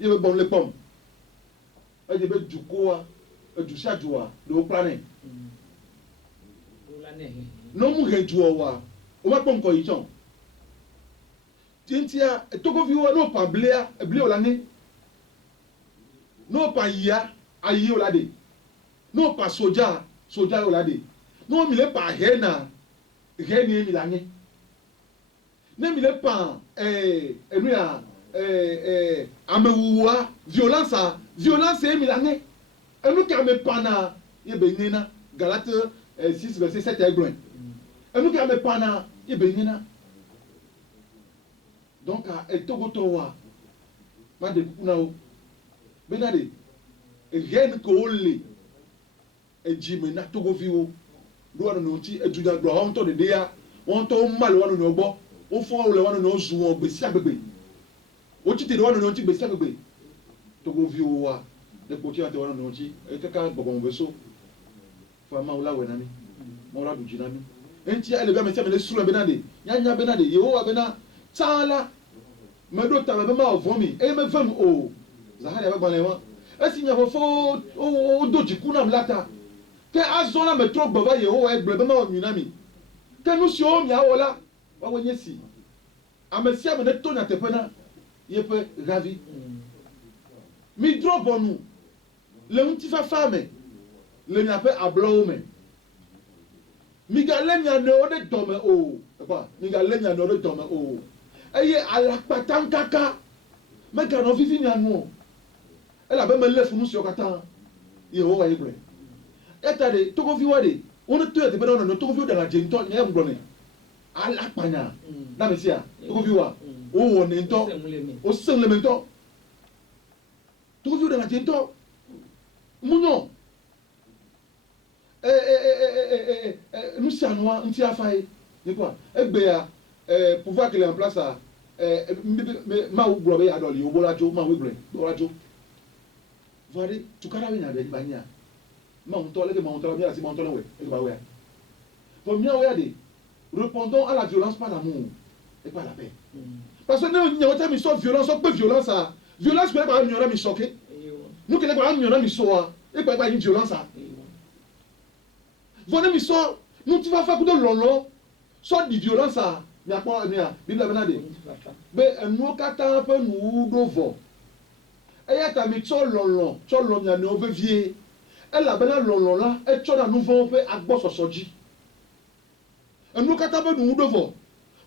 ye be bɔn le kpɔm eye be dukɔa edu sia dua ɖe o kpla nɛ n'omu he duɔ wa o ma kpɔ ŋkɔ yi tsɔn tiɛntia togoviwo n'o pa blia blia o la ne n'o pa yia ayi o la de n'o pa soja o la de n'o mi le pa he na he ni mi la ne ne mi le pa enu ya amewuwa violence mi la ne enu ka me pa na ye be ne na Galate 6 verset 7 egblɔe enu ka me pa na ye be ne na donc etogotɔ wa ma de kuku na o bena de rien que o le edzime na togoviwo do wa nɔnɔ ti edunyagblɔ wɔn tɔ de ya wɔn tɔ o ma le wa nɔnɔ gbɔ o fɔ o le wa nɔnɔ zu wɔn gbesi agbegbe o ti te de wa nɔnɔ ti gbesi agbegbe togoviwo wa de kpoti wa te wa nɔnɔ ti ete ka gbɔgbɔmɔ bɛ so fa ma o la wɛ na mi ma o la du dzi na mi enti ele bi ame sia ame le srɔ̃ bena de nyanya bena de yewowa bena tsala me ɖo ta me be ma vɔ mi eye me ve nu o zahari abe gbalẽ ma esi nye fofo o do dziku nam la ta ke azɔ la me trɔ gbɔ va yewowa egblɔ be ma wɔ nyui na mi ke nu siwo miawɔ la woawoe nye si ame sia ame ne to nyateƒe na yeƒe ɣavi mi drɔ ʋɔnu le ŋutifafa me le miaƒe ablɔwo me migalé mia nɔewo ɖe dɔme o ekpɔ migalé mia nɔewo ɖe dɔme o eye alakpataŋkaka meganɔ vivi mia nu o elabe melé fu nu siwo katã yehowa ye gblɔe eta de togoviwa de wone to yate be na wonɔnɔ togoviwo ɖana dze ŋutɔ nye ŋgblɔ nɛ alakpanya na me sia togoviwa wowɔ ne ŋutɔ wosẽ le me ŋutɔ togoviwo ɖana dze ŋutɔ munyɔ nu sia nua ŋuti afa ye yekua egbea pouvoir qu'il est en place à mawu gblɔ be aɖɔli wo la dzo mawu gblɔe wo la dzo voici tukara be nya de ba nya mawu ŋutɔ leke mawu ŋutɔ la mia asi mawu ŋutɔ la wɛ e ba wɛ pour miawo ya de répondons à la violence par l'amour et par la paix parce que ne nyawo ta mi sɔ violence o pe violence a violence kpe ba nyɔra mi sɔ ke nu kele ba nyɔra mi sɔ a e kpe ba yi violence a vɔ ne mi sɔ nu ti fa fa kudo lɔlɔ sɔ di violence a miakpɔ nia biblia bena de be enuwo katã ƒe nuwu ɖo vɔ eya ta mi tsɔ lɔlɔ tsɔ lɔ mia nɔewo vevie elabena lɔlɔ la etsɔna nu vɔwo ƒe agbɔsɔsɔ dzi enuwo katã ƒe nuwu ɖo vɔ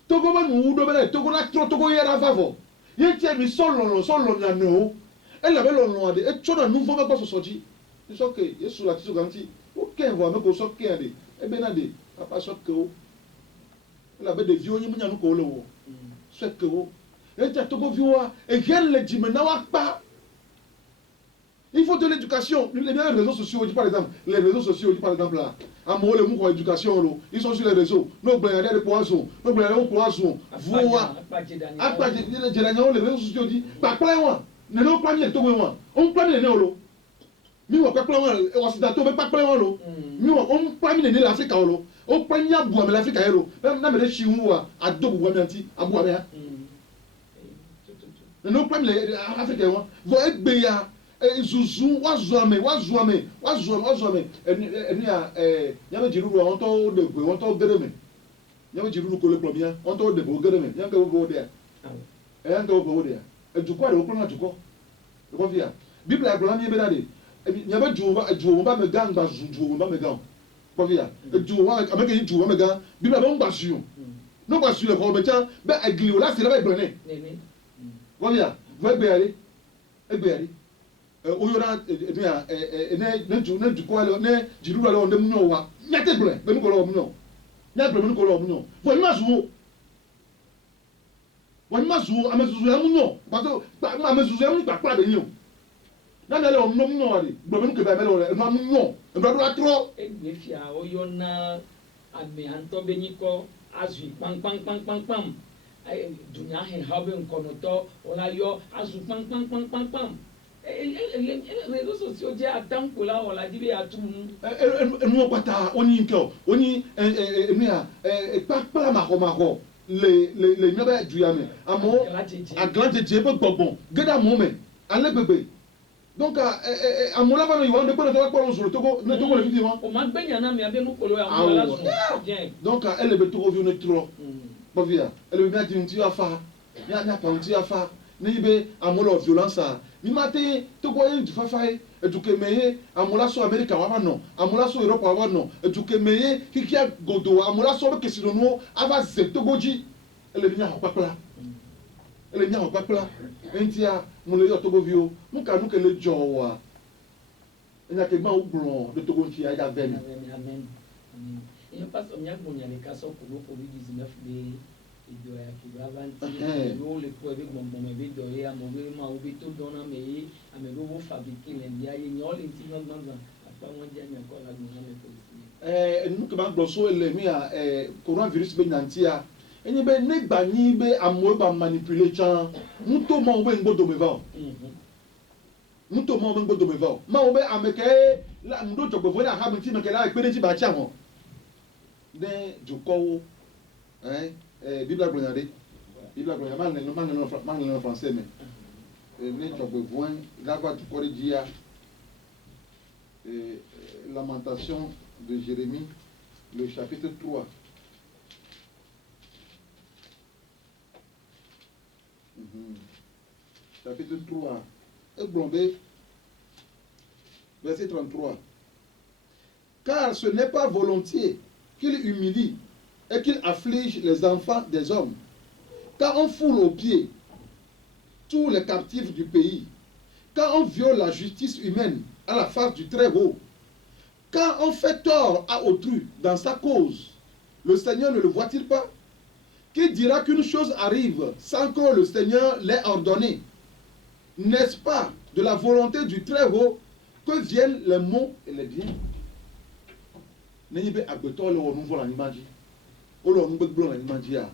togo ƒe nuwu ɖo bena togo la trɔ togo yɛ la va vɔ ye tie mi sɔ lɔ mia nɔewo elabe lɔlɔa de etsɔna nu vɔ ƒe agbɔsɔsɔ dzi sɔ ke yesu la tiso ganti wo kɛ vɔ ame ko sɔ kɛ de ebena de papa sɔ ke wo elabe ɖeviwo nye menya nu ko wo le wɔ sɔ ke wo etia togoviwoa ehɛ le dzime na wa kpa il faut de l'éducation les réseaux sociaux par exemple les réseaux sociaux par exemple là amewo le mu xɔ éducation lo ils sont sur les réseaux n'o gblẽ ɖe kó azɔ n'o gblẽ ɖe kó azɔ voa akpadze dzeɖanyawo le réseaux sociaux dzi kpakple wa nene wo kpla mi le togo wa wo kpla mi nene wo lo mi wɔ kpakple wa wɔsitato be kpakple wa lo mi wɔ wo kpla mi nene le Afrika wo lo wo kpla mi abu ame le Afrika ye lo na me ɖe si ŋu wa ado bubu ame ŋuti abu ame ya nene wo kpla mi le Afrika wa vɔ egbe ya zuzu wazu ame enia nyame dziɖuɖu wɔntɔwo de ʋe wɔntɔwo ge ɖe me nyame dziɖuɖu ko le kplɔ mia wɔntɔwo de ʋewo ge ɖe me nyame ke wo ʋewo ɖea nyame ke wo ʋewo ɖea edukɔ ɖewo kplɔna dukɔ ekɔ fia biblia gblɔ na mi bena de miabe duwo ba me gã ŋgba zu duwo ba me gã o kɔ fia duwo ame ke yi duwo ba me gã biblia be ŋgba zu o ne ŋgba zu le xɔ me tsã be egli o la si la be gblɔ nɛ kɔ fia vɔ egbe ya ɖi oyɔna ne dukɔ ale ne dziɖuɖu ale wɔ ne mu nyɔ wa nyate gblɔe be nu ko le wɔ mu nyɔ nyagblɔ be nu ko le wɔ mu nyɔ vɔ nyi ma zu o ame zuzu ya mu nyɔ parce que ame zuzu ya mu kpakpla be nyi o na mi ale wɔ mu nyɔ wa de gblɔ be nu ke ba mele wɔ le enua mu nyɔ enua do la trɔ. egbe fia woyɔna ame antɔ be nyikɔ azui kpankpankpankpankpam dunya hɛ ha be ŋkɔnɔtɔ wòla yɔ azu kpankpankpankpankpam. réseaux sociaux jẹ́ àtàǹkò láwọn ọ̀làjú bí àtúmù. Enu pata oni nkeo oni emia kpakpla mahomako le nyoba duyame amo aglante djebe gbogbon geda mome ale bebe donc amola bano yiwande ko to ko sur togo ne togo le vivant o ma gbenya na mi abe nu kolo ya mo la so bien donc elle be togo vieux ne trop pas via elle be bien dit afa nya pa nti afa ni be amola violence ni mate togo yin du fafaye eduke meye amola so America wa no amola so Europe wa no eduke meye kikia godo amola so be kesino no ava ze togoji ele nya hokpakla ele nya hokpakla entia mo le yo togo vio mo ka nu ke le jowa enya ke gba ogbron de togo nti ya veni amen et on passe on y a bon y a les cas pour le Covid-19 de ido ya kibavanti no le ko ebe gbon gbon ebe do ya mo be ma obi to dona me amelo wo fabriquer le dia ye nyol nti no apa won dia nya ko la gbon na me ko nu ke ba gloso ele mi a coronavirus be nyantia enyi be negba ni be amo ba manipuler chan muto mo be ngbodo me va muto mo be ngbodo me va ma obe ameke la ndo jogbo fo na ha mi ti me ke la ipede ti ba cha won de jukowo Bible gloriade Bible gloriade man le français mais ne jogbo voin gaba tu ko dia Lamentation de Jérémie le chapitre 3. Chapitre 3. Verset 33. Car ce n'est pas volontiers qu'il humilie et qu'il afflige les enfants des hommes, quand on foule aux pieds tous les captifs du pays, quand on viole la justice humaine à la face du Très-Haut, quand on fait tort à autrui dans sa cause, le Seigneur ne le voit-il pas? Qui dira qu'une chose arrive sans que le Seigneur l'ait ordonné? N'est-ce pas de la volonté du Très-Haut que viennent les maux et les biens? N'ayez agbeto le renouveau l'animaji. O le renouveau blanc l'animaji a.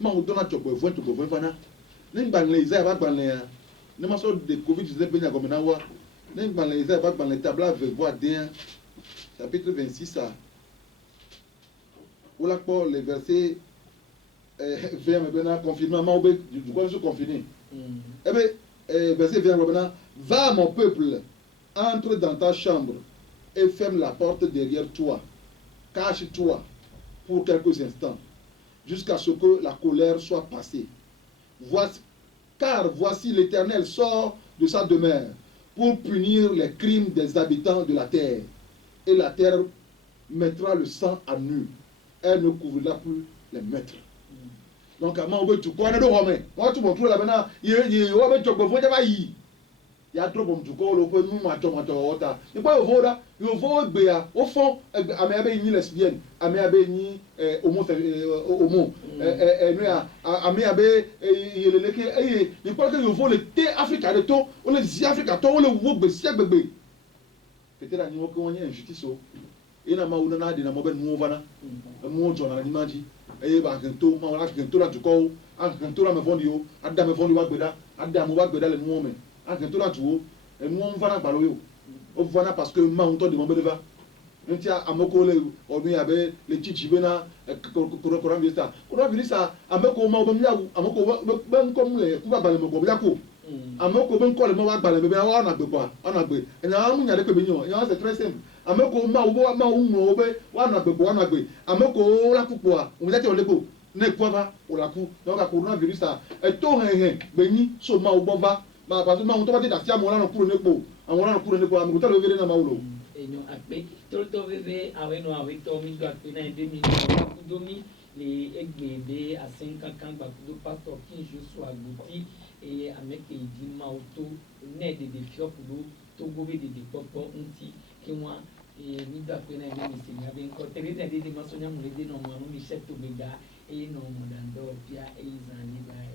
Ma on donne à tu peux voir vana. N'ayez pas les airs pas les. Ne m'en sort de Covid-19 bien comme na wa. N'ayez pas les airs pas les tables avec voix d'un. Chapitre 26 ça. Ou là pour les versets vers maintenant confinement du quoi je suis confiné. Eh bien verset vers maintenant va mon peuple entre dans ta chambre et ferme la porte derrière toi. Cache-toi pour quelques instants jusqu'à ce que la colère soit passée. Car voici l'Éternel sort de sa demeure pour punir les crimes des habitants de la terre. Et la terre mettra le sang à nu. Elle ne couvrira plus les maîtres. Donc, comment on veut tout quoi? Moi, tu montres là maintenant. Il y a trop de gens qui ont nous mato. Et quoi, il faut que au fond, amé ni lesbienne, amé ni homo, amé il faut que il faut le thé africain de tout, on les africains, on le voit bébé. Peut-être à niveau que on y a injustice. Et na mauna na de na moben mouvana, mo jona ni maji. Et ba kento ma wala kento la tuko, an kento la me fondio, adda me fondio wa gbeda, adda mo wa gbeda le mo me. An kento la tuo, e mo mvana balo yo. O vana parce que ma onto de mo bedeva. Ntia amoko le onu ya be le chichi be na koran vista. Koran vista amoko ma obam ya amoko ben kom le ku ba bale mo ko ya ko. Amoko ben ko le mo wa bale be wa na gbe kwa, ona gbe. E na amu nya le ko be nyo, ya c'est très simple. Ameko ma ubo ma umo obe wana gbe ameko la kupoa o jate oleko na ekuava o la ku donc coronavirus a to hen beni so ma ubo va ma parce ma on to ba ti da sia mo la no kuro nepo àwọn la no kuro nepo amu to le vere na ma ulo enyo ape to veve awe no awe to mi do ape na ebe mi do mi le egbede asen kankan gba do pastor kin Joshua Agboti e ameke idi ma oto ne de fiop do to gobe de popo nti ki won nígbà pé náà ẹgbẹ́ mi sì ní abẹ́ ńkọ́ tẹ̀lé tẹ̀lé di mọ́sọ́nyá múlẹ́dẹ́ náà mọ́ àwọn oníṣẹ́ tó gbéga ẹ̀yìn náà mọ̀dàndọ́ bíi ẹ̀yìn zan nígbà ẹ̀.